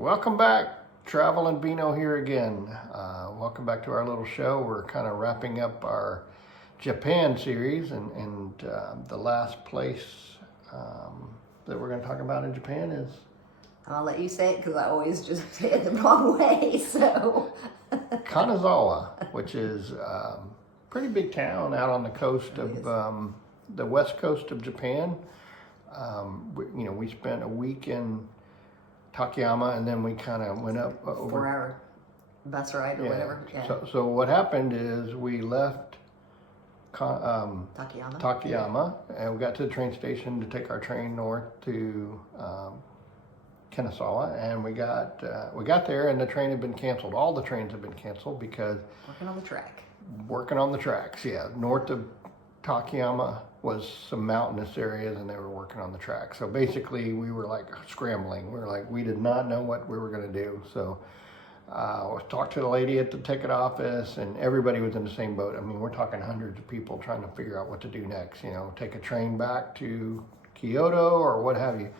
Welcome back, Travel and Vino here again. Welcome back to our little show. We're kind of wrapping up our Japan series, and the last place that we're going to talk about in Japan is I'll let you say it because I always just say it the wrong way. So Kanazawa, which is a pretty big town out on the coast of the west coast of Japan. We spent a week in Takayama, and then we kind of went up over 4-hour bus ride or whatever. Yeah. So what happened is we left Takayama, and we got to the train station to take our train north to Kanazawa, and we got there, and the train had been canceled. All the trains had been canceled because working on the tracks. Yeah, north of Takayama was some mountainous areas, and they were working on the track. So basically, we were like scrambling. We did not know what we were going to do. So I talked to the lady at the ticket office, and everybody was in the same boat. I mean, we're talking hundreds of people trying to figure out what to do next. Take a train back to Kyoto or what have you.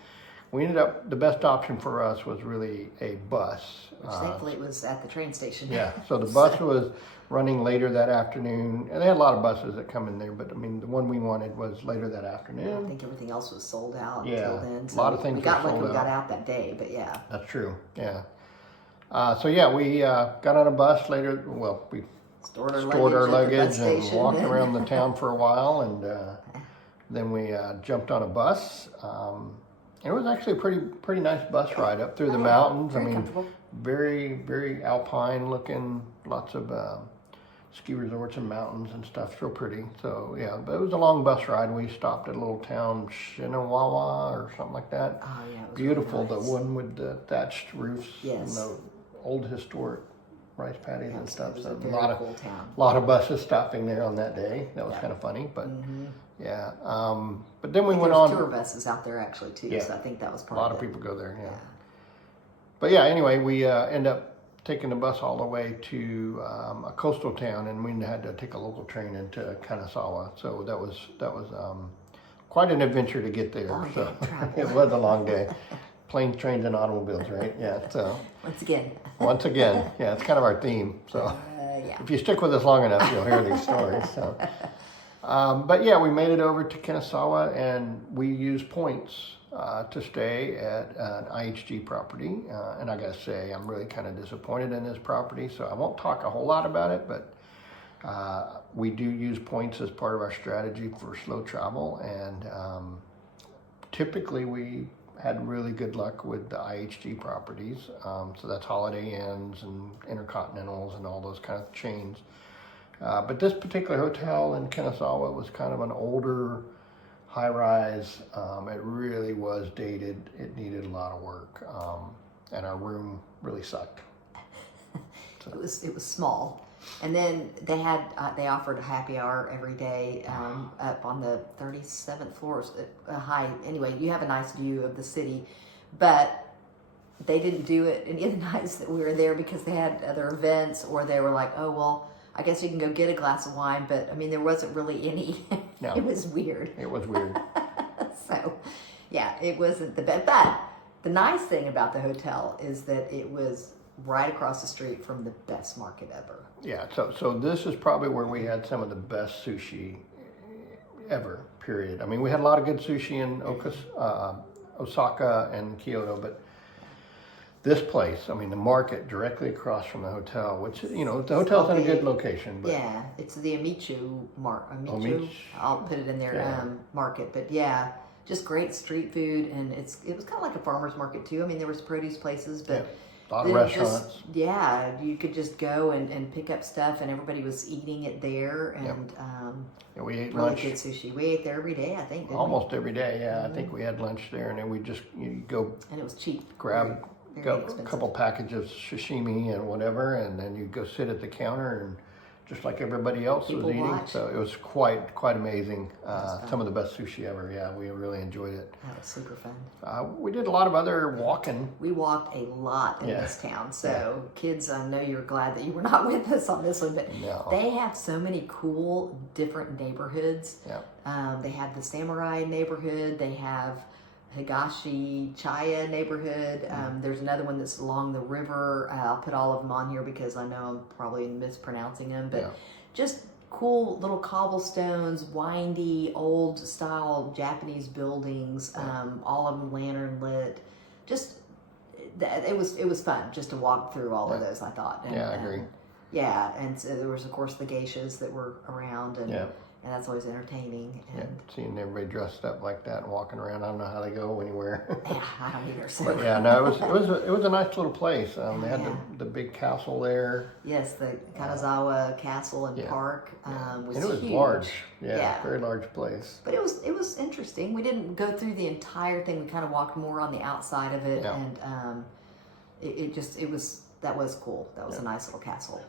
We ended up, the best option for us was really a bus. Which thankfully it was at the train station. Yeah, so the bus was running later that afternoon. And they had a lot of buses that come in there, but I mean, the one we wanted was later that afternoon. I think everything else was sold out until then. So a lot of things we got were sold lucky we got out. out that day, but yeah. That's true, yeah. We got on a bus later. Well, we stored our luggage and walked around the town for a while, and then we jumped on a bus. It was actually a pretty nice bus ride up through the mountains. Very comfortable. Very, very alpine looking, lots of ski resorts and mountains and stuff, real pretty. So yeah, but it was a long bus ride. We stopped at a little town, Shinawawa or something like that. Oh yeah, it was beautiful. really nice. The one with the thatched roofs and Yes. the old historic rice paddies and stuff. It was So a very cool town. lot of buses stopping there on that day. That was kind of funny, but yeah. But then we went on. Tour buses out there actually too, so I think that was part a lot of of it. people go there. Yeah. But yeah, anyway, we end up taking the bus all the way to a coastal town, and we had to take a local train into Kanazawa. So that was quite an adventure to get there. So it was a long day. Planes, trains, and automobiles, right? Yeah. So once again, yeah, it's kind of our theme. So if you stick with us long enough, you'll hear these stories. So, but yeah, we made it over to Kanazawa, and we used points to stay at an IHG property. And I gotta say, I'm really kind of disappointed in this property, so I won't talk a whole lot about it, but we do use points as part of our strategy for slow travel, and typically we had really good luck with the IHG properties. So that's Holiday Inns and Intercontinentals and all those kind of chains. But this particular hotel in Kanazawa was kind of an older high-rise. It really was dated. It needed a lot of work, and our room really sucked. So. It was small, and then they offered a happy hour every day up on the 37th floor, high. Anyway, you have a nice view of the city, but they didn't do it any of the nights that we were there because they had other events, or they were like, oh well, I guess you can go get a glass of wine, but I mean, there wasn't really any. No. It was weird. It was weird. So, yeah, it wasn't the best. But the nice thing about the hotel is that it was right across the street from the best market ever. Yeah, so this is probably where we had some of the best sushi ever, period. I mean, we had a lot of good sushi in Osaka and Kyoto, but this place, I mean, the market directly across from the hotel, which, the hotel's in a good location. But yeah, it's the Amichu Amichu? I'll put it in there, market. But yeah, just great street food, and it was kind of like a farmer's market too. I mean, there was produce places, but a lot of restaurants. You could just go and pick up stuff, and everybody was eating it there, and we ate really lunch. good sushi. We ate there every day, I think. Almost every day, yeah. I think we had lunch there, and then we just go. And it was cheap. Grab a couple packages of sashimi and whatever, and then you go sit at the counter and just like everybody else was eating. Watch. So it was quite amazing. Some of the best sushi ever. Yeah, we really enjoyed it. That was super fun. We did a lot of other walking. We walked a lot in this town. So kids, I know you're glad that you were not with us on this one, but they have so many cool different neighborhoods. Yeah. They have the samurai neighborhood. They have Higashi Chaya neighborhood. There's another one that's along the river. I'll put all of them on here because I know I'm probably mispronouncing them, but just cool little cobblestones, windy, old style Japanese buildings. All of them lantern lit. Just it was fun just to walk through all of those. I thought. And, I agree. Yeah, and so there was of course the geishas that were around, and that's always entertaining. And seeing everybody dressed up like that and walking around, I don't know how they go anywhere. yeah, I don't either. So. But yeah, no, it was a nice little place. They had the big castle there. Yes, the Kanazawa Castle and Park was and it was huge. Large. Yeah, very large place. But it was interesting. We didn't go through the entire thing. We kind of walked more on the outside of it, and that was cool. That was a nice little castle.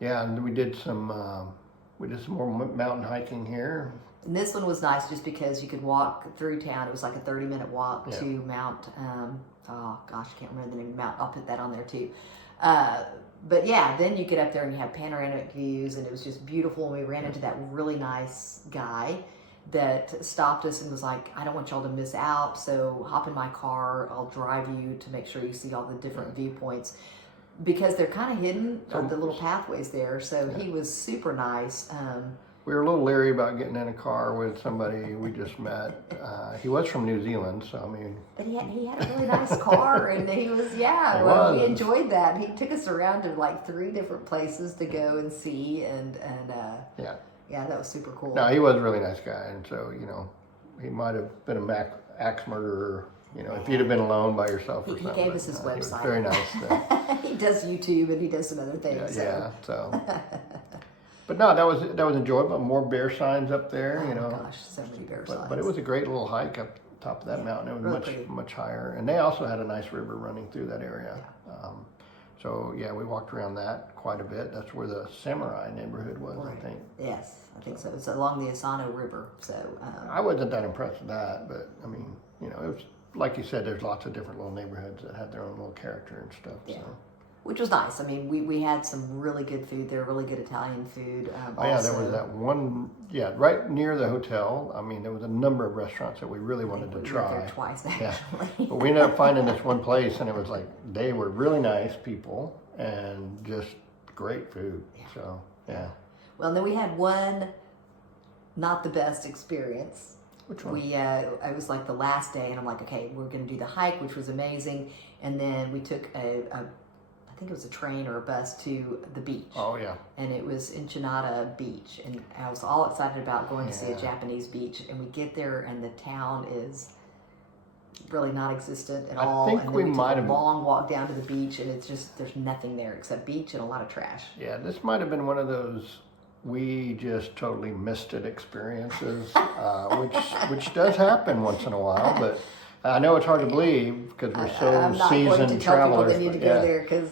Yeah, and we did some more mountain hiking here. And this one was nice just because you could walk through town. It was like a 30-minute walk to Mount, oh gosh, I can't remember the name of the mountain. I'll put that on there too. But yeah, then you get up there and you have panoramic views, and it was just beautiful. And we ran into that really nice guy that stopped us and was like, I don't want y'all to miss out, so hop in my car. I'll drive you to make sure you see all the different viewpoints. Because they're kind of hidden, the little pathways there. So he was super nice. We were a little leery about getting in a car with somebody we just met. He was from New Zealand, so I mean. But he had a really nice car, and he was, we enjoyed that. He took us around to like 3 different places to go and see, and that was super cool. No, he was a really nice guy, and so, he might have been an axe murderer. If you'd have been alone by yourself or something. He gave us his website. Very nice. He does YouTube and he does some other things. But no, that was enjoyable. More bear signs up there. Oh my gosh, so many bear signs. But it was a great little hike up top of that mountain. It was really much higher, and they also had a nice river running through that area. We walked around that quite a bit. That's where the samurai neighborhood was, I think. Yes, I think so. It's along the Asano River. So I wasn't that impressed with that, but I mean, it was. Like you said, there's lots of different little neighborhoods that had their own little character and stuff. Yeah. So. Which was nice. I mean, we had some really good food there, really good Italian food. There was that one, right near the hotel. I mean, there was a number of restaurants that we really wanted to try. We were there twice, actually. But we ended up finding this one place, and it was like, they were really nice people and just great food. Yeah. So, Well, and then we had one not the best experience. Which one? It was like the last day, and I'm like, okay, we're going to do the hike, which was amazing, and then we took I think it was a train or a bus to the beach. Oh yeah. And it was Ensenada Beach, and I was all excited about going to see a Japanese beach, and we get there, and the town is really non-existent at all. I think and we took might have a long walk down to the beach, and it's just there's nothing there except beach and a lot of trash. Yeah, this might have been one of those. We just totally missed it experiences, which does happen once in a while, but I know it's hard to believe because we're so seasoned travelers. They need to go there because.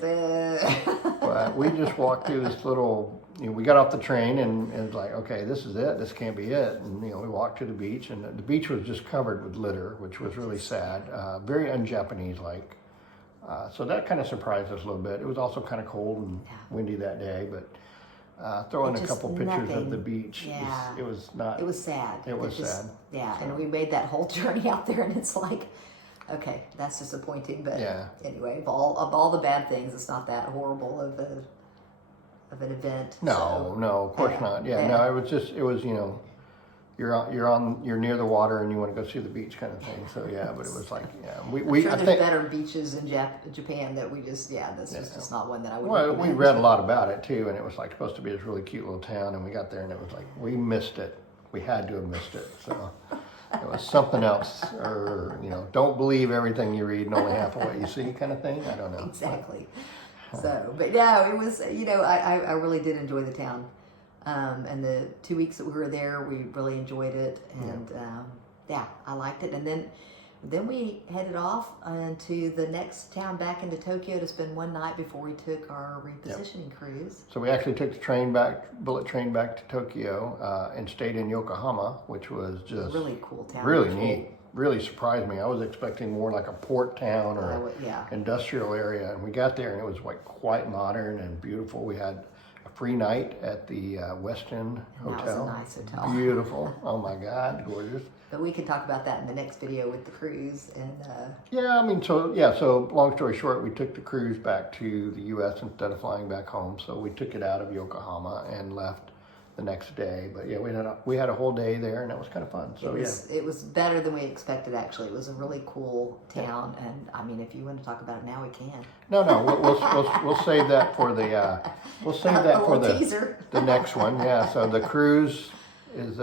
But we just walked through this little. We got off the train and it was like, okay, this is it. This can't be it. And we walked to the beach, and the beach was just covered with litter, which was really sad. Very un-Japanese like. So that kind of surprised us a little bit. It was also kind of cold and windy that day, but. Throw in a couple pictures of the beach. Yeah. It was not. It was sad. It was sad. Yeah, so. And we made that whole journey out there, and it's like, okay, that's disappointing. But anyway, of all the bad things, it's not that horrible of an event. No, of course not. No, it was you're near the water and you want to go see the beach kind of thing. So but it was like there's better beaches in Japan that we just this was just not one that I would. Well, we read a lot about it too, and it was like supposed to be this really cute little town, and we got there and it was like we missed it. We had to have missed it. So it was something else, or don't believe everything you read and only half of what you see kind of thing. I don't know exactly. So, but no, it was I really did enjoy the town. And the 2 weeks that we were there, we really enjoyed it, and I liked it. And then we headed off to the next town back into Tokyo to spend one night before we took our repositioning cruise. So we actually took the bullet train back to Tokyo, and stayed in Yokohama, which was just really cool town, really neat. Really surprised me. I was expecting more like a port town or industrial area, and we got there and it was like quite modern and beautiful. We had free night at the Westin Hotel. That was a nice hotel. Beautiful. Oh my God, gorgeous. But we can talk about that in the next video with the cruise. And Yeah, I mean, so long story short, we took the cruise back to the U.S. instead of flying back home. So we took it out of Yokohama and left the next day. But yeah, we had a whole day there, and that was kind of fun. So it was better than we expected. Actually, it was a really cool town. Yeah. And I mean, if you want to talk about it now, we can. No, we'll save that for the teaser. the next one. Yeah, so the cruise is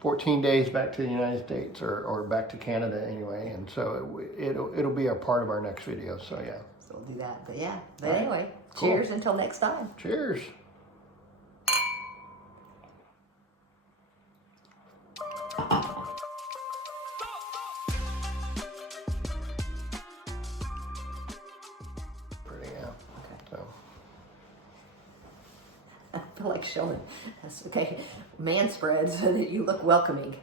14 days back to the United States or back to Canada anyway, and so it'll be a part of our next video. So yeah. So we'll do that. But yeah. But anyway, cool. Cheers until next time. Cheers. Pretty, yeah. Okay. So. I feel like showing. That's okay. Man spread so that you look welcoming.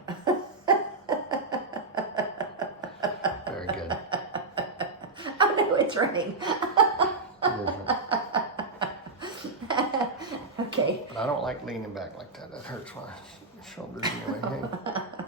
Very good. Oh no, it's raining. Okay. But I don't like leaning back like that. That hurts my shoulders anyway. Hey.